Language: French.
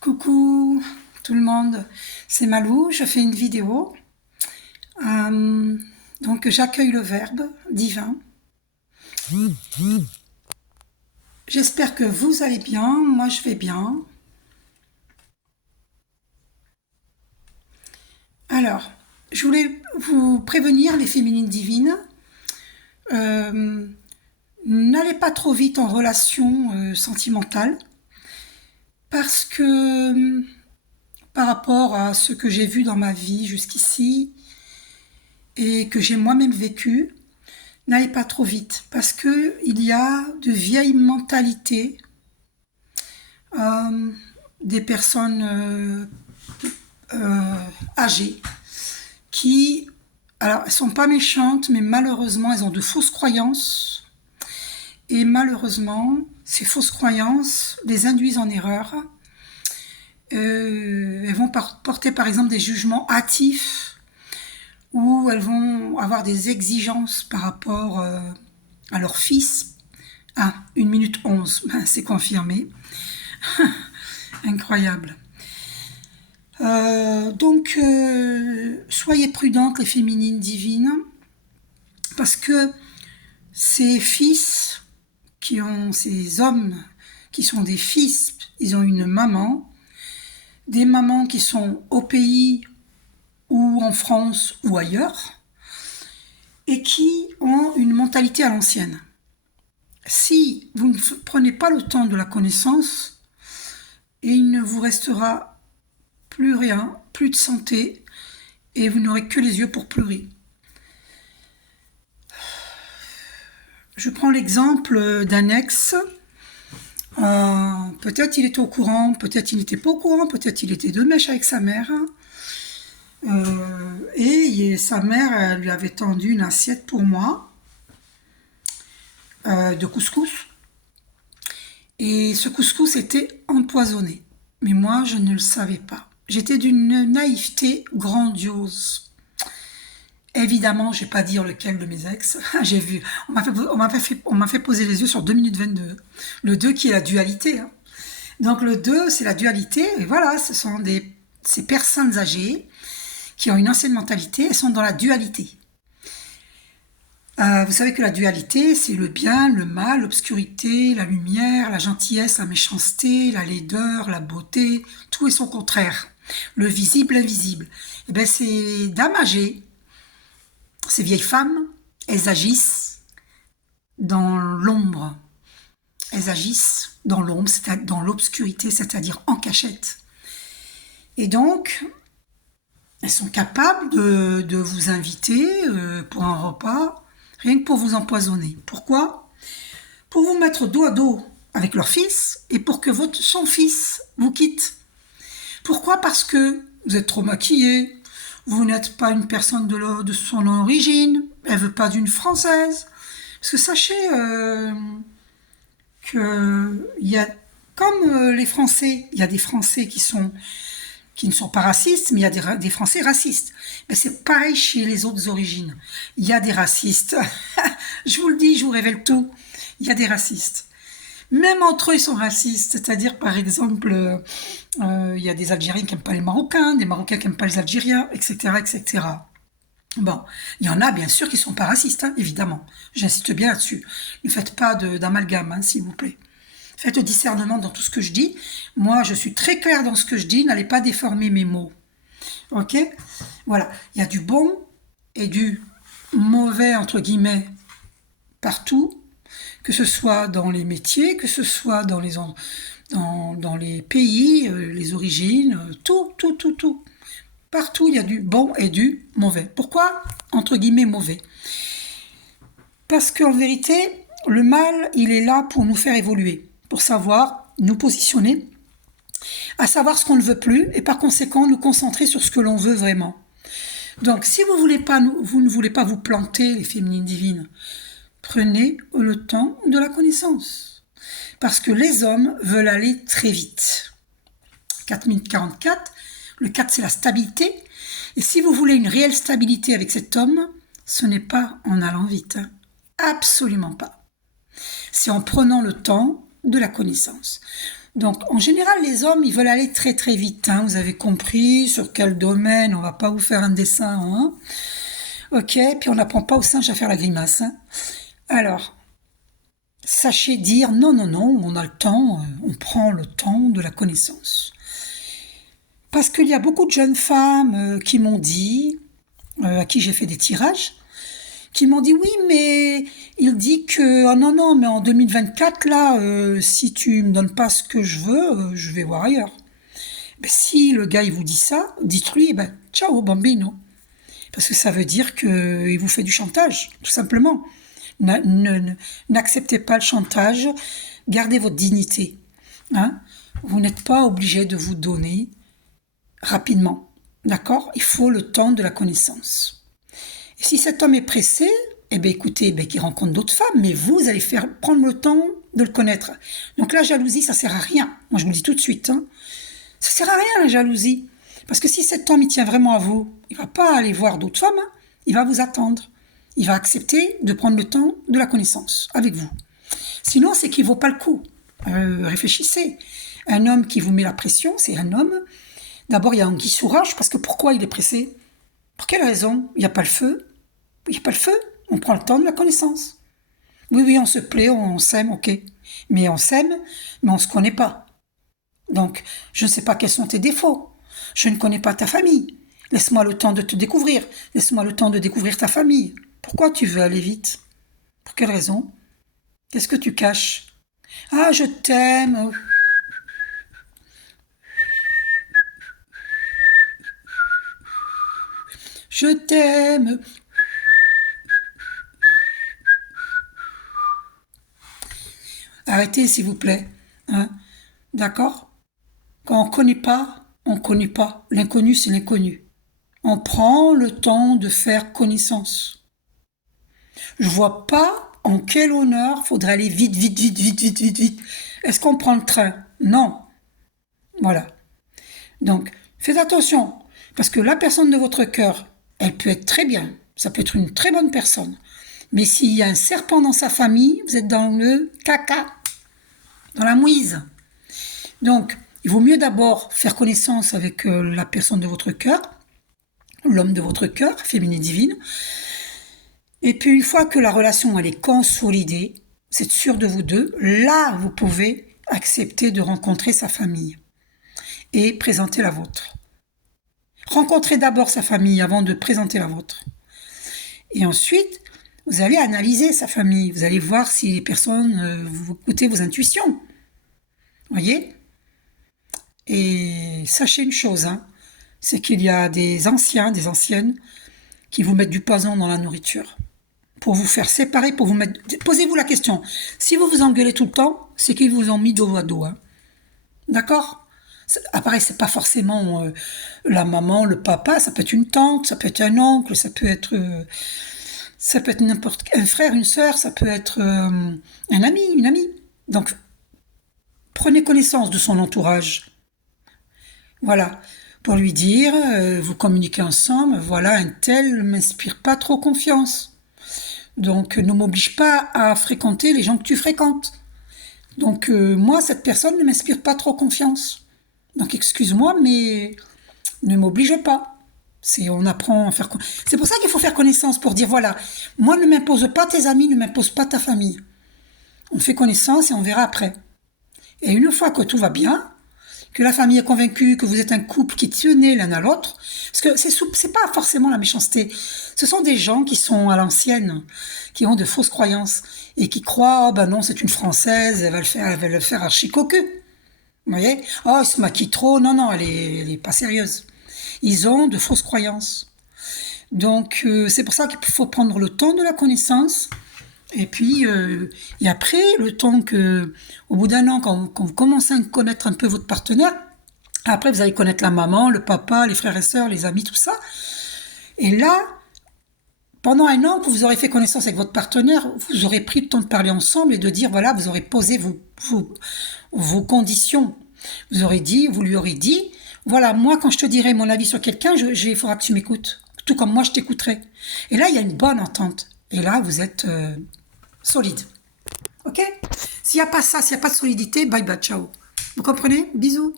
Coucou tout le monde, c'est Malou, je fais une vidéo. Euh, donc j'accueille le Verbe divin. J'espère que vous allez bien, moi je vais bien. Alors, je voulais vous prévenir les féminines divines. Euh, N'allez pas trop vite en relation sentimentale parce que par rapport à ce que j'ai vu dans ma vie jusqu'ici et que j'ai moi-même vécu, n'allez pas trop vite parce que il y a de vieilles mentalités euh, des personnes âgées qui, alors elles sont pas méchantes, mais malheureusement elles ont de fausses croyances et malheureusement ces fausses croyances les induisent en erreur. Elles vont porter par exemple des jugements hâtifs ou elles vont avoir des exigences par rapport à leur fils. Ah, 1 minute 11, ben, c'est confirmé. Incroyable. Soyez prudentes les féminines divines, parce que ces fils ces hommes qui sont des fils, ils ont une maman, des mamans qui sont au pays ou en France ou ailleurs, et qui ont une mentalité à l'ancienne. Si vous ne prenez pas le temps de la connaissance, il ne vous restera plus rien, plus de santé, et vous n'aurez que les yeux pour pleurer. Je prends l'exemple d'un ex. Peut-être il était au courant, peut-être il n'était pas au courant, peut-être il était de mèche avec sa mère. Et sa mère, elle lui avait tendu une assiette pour moi de couscous. Et ce couscous était empoisonné. Mais moi, je ne le savais pas. J'étais d'une naïveté grandiose. Évidemment, je ne vais pas dire lequel de mes ex. J'ai vu. On m'a fait poser les yeux sur 2 minutes 22. Le 2 qui est la dualité. Hein. Donc le 2, c'est la dualité. Et voilà, ce sont ces personnes âgées qui ont une ancienne mentalité. Elles sont dans la dualité. Vous savez que la dualité, c'est le bien, le mal, l'obscurité, la lumière, la gentillesse, la méchanceté, la laideur, la beauté, tout est son contraire. Le visible, l'invisible. Et bien, ces dames âgées, ces vieilles femmes, elles agissent dans l'ombre. Elles agissent dans l'ombre, c'est-à-dire dans l'obscurité, c'est-à-dire en cachette. Et donc, elles sont capables de vous inviter pour un repas, rien que pour vous empoisonner. Pourquoi ? Pour vous mettre dos à dos avec leur fils et pour que son fils vous quitte. Pourquoi ? Parce que vous êtes trop maquillé, vous n'êtes pas une personne de son origine, elle veut pas d'une Française. Parce que sachez que il y a, comme les Français, il y a des Français qui ne sont pas racistes, mais il y a des Français racistes. Ben c'est pareil chez les autres origines. Il y a des racistes. Je vous le dis, je vous révèle tout. Il y a des racistes. Même entre eux, ils sont racistes. C'est-à-dire, par exemple, il y a des Algériens qui n'aiment pas les Marocains, des Marocains qui n'aiment pas les Algériens, etc., etc. Bon, il y en a bien sûr qui ne sont pas racistes, hein, évidemment. J'insiste bien là-dessus. Ne faites pas d'amalgame, hein, s'il vous plaît. Faites le discernement dans tout ce que je dis. Moi, je suis très claire dans ce que je dis. N'allez pas déformer mes mots. Ok ? Voilà. Il y a du bon et du mauvais, entre guillemets, partout. Que ce soit dans les métiers, que ce soit dans les pays, les origines, tout, tout, tout, tout. Partout, il y a du bon et du mauvais. Pourquoi, entre guillemets, mauvais ? Parce qu'en vérité, le mal, il est là pour nous faire évoluer, pour savoir nous positionner, à savoir ce qu'on ne veut plus, et par conséquent, nous concentrer sur ce que l'on veut vraiment. Donc, si vous ne voulez pas vous planter, les féminines divines, prenez le temps de la connaissance. Parce que les hommes veulent aller très vite. 4 minutes 44, le 4 c'est la stabilité. Et si vous voulez une réelle stabilité avec cet homme, ce n'est pas en allant vite. Absolument pas. C'est en prenant le temps de la connaissance. Donc, en général, les hommes, ils veulent aller très très vite, hein. Vous avez compris sur quel domaine, on va pas vous faire un dessin, hein. Ok, puis on n'apprend pas au singe à faire la grimace, hein. Alors, sachez dire non, non, non, on a le temps, on prend le temps de la connaissance. Parce qu'il y a beaucoup de jeunes femmes qui m'ont dit, à qui j'ai fait des tirages, qui m'ont dit oui, mais il dit que oh non, non, mais en 2024, là, si tu me donnes pas ce que je vais voir ailleurs. Ben, si le gars il vous dit ça, dites-lui, ben, ciao bambino. Parce que ça veut dire qu'il vous fait du chantage, tout simplement. N'acceptez pas le chantage, gardez votre dignité. Hein. Vous n'êtes pas obligé de vous donner rapidement. D'accord. Il faut le temps de la connaissance. Et si cet homme est pressé, eh bien écoutez, qu'il rencontre d'autres femmes, mais vous allez faire prendre le temps de le connaître. Donc la jalousie, ça sert à rien. Moi je vous le dis tout de suite, hein. Ça sert à rien la jalousie. Parce que si cet homme il tient vraiment à vous, il va pas aller voir d'autres femmes, hein. Il va vous attendre. Il va accepter de prendre le temps de la connaissance avec vous. Sinon, c'est qu'il vaut pas le coup. Réfléchissez. Un homme qui vous met la pression, c'est un homme. D'abord, il y a anguille sous roche, parce que pourquoi il est pressé? Pour quelle raison? Il n'y a pas le feu. Il n'y a pas le feu. On prend le temps de la connaissance. Oui, oui, on se plaît, on s'aime, ok. Mais on s'aime, mais on ne se connaît pas. Donc, je ne sais pas quels sont tes défauts. Je ne connais pas ta famille. Laisse-moi le temps de te découvrir. Laisse-moi le temps de découvrir ta famille. Pourquoi tu veux aller vite? Pour quelle raison? Qu'est-ce que tu caches? Ah, je t'aime. Je t'aime. Arrêtez, s'il vous plaît. Hein? D'accord? Quand on ne connaît pas, on ne connaît pas. L'inconnu, c'est l'inconnu. On prend le temps de faire connaissance. Je vois pas en quel honneur faudrait aller vite, vite, vite, vite, vite, vite, vite. Est-ce qu'on prend le train? Non. Voilà. Donc, faites attention. Parce que la personne de votre cœur, elle peut être très bien. Ça peut être une très bonne personne. Mais s'il y a un serpent dans sa famille, vous êtes dans le caca. Dans la mouise. Donc, il vaut mieux d'abord faire connaissance avec la personne de votre cœur, l'homme de votre cœur, féminin divine. Et puis, une fois que la relation elle est consolidée, vous êtes sûr de vous deux, là, vous pouvez accepter de rencontrer sa famille et présenter la vôtre. Rencontrez d'abord sa famille avant de présenter la vôtre. Et ensuite, vous allez analyser sa famille. Vous allez voir si les personnes vous écoutez vos intuitions. Voyez? Et sachez une chose, hein, c'est qu'il y a des anciens, des anciennes qui vous mettent du poison dans la nourriture pour vous faire séparer, pour vous mettre... Posez-vous la question. Si vous vous engueulez tout le temps, c'est qu'ils vous ont mis dos à dos. Hein. D'accord? Après, c'est pas forcément la maman, le papa, ça peut être une tante, ça peut être un oncle, ça peut être n'importe un frère, une sœur, ça peut être un ami, une amie. Donc, prenez connaissance de son entourage. Voilà, pour lui dire, vous communiquez ensemble, voilà, un tel ne m'inspire pas trop confiance. Donc, ne m'oblige pas à fréquenter les gens que tu fréquentes. Donc, moi, cette personne ne m'inspire pas trop confiance. Donc, excuse-moi, mais ne m'oblige pas. On apprend à faire... C'est pour ça qu'il faut faire connaissance, pour dire, voilà, moi, ne m'impose pas tes amis, ne m'impose pas ta famille. On fait connaissance et on verra après. Et une fois que tout va bien, que la famille est convaincue que vous êtes un couple qui tenait l'un à l'autre, parce que c'est pas forcément la méchanceté. Ce sont des gens qui sont à l'ancienne, qui ont de fausses croyances et qui croient, oh ben non, c'est une Française, elle va le faire archi cocu. Vous voyez? Oh, elle se maquille trop. Non, non, elle est pas sérieuse. Ils ont de fausses croyances. Donc, c'est pour ça qu'il faut prendre le temps de la connaissance. Et puis, et après, le temps que, au bout d'un an, quand vous commencez à connaître un peu votre partenaire, après, vous allez connaître la maman, le papa, les frères et sœurs, les amis, tout ça. Et là, pendant un an que vous aurez fait connaissance avec votre partenaire, vous aurez pris le temps de parler ensemble et de dire, voilà, vous aurez posé vos conditions. Vous lui aurez dit, voilà, moi, quand je te dirai mon avis sur quelqu'un, il faudra que tu m'écoutes. Tout comme moi, je t'écouterai. Et là, il y a une bonne entente. Et là, vous êtes solide. Ok? S'il n'y a pas ça, s'il n'y a pas de solidité, bye bye, ciao. Vous comprenez? Bisous.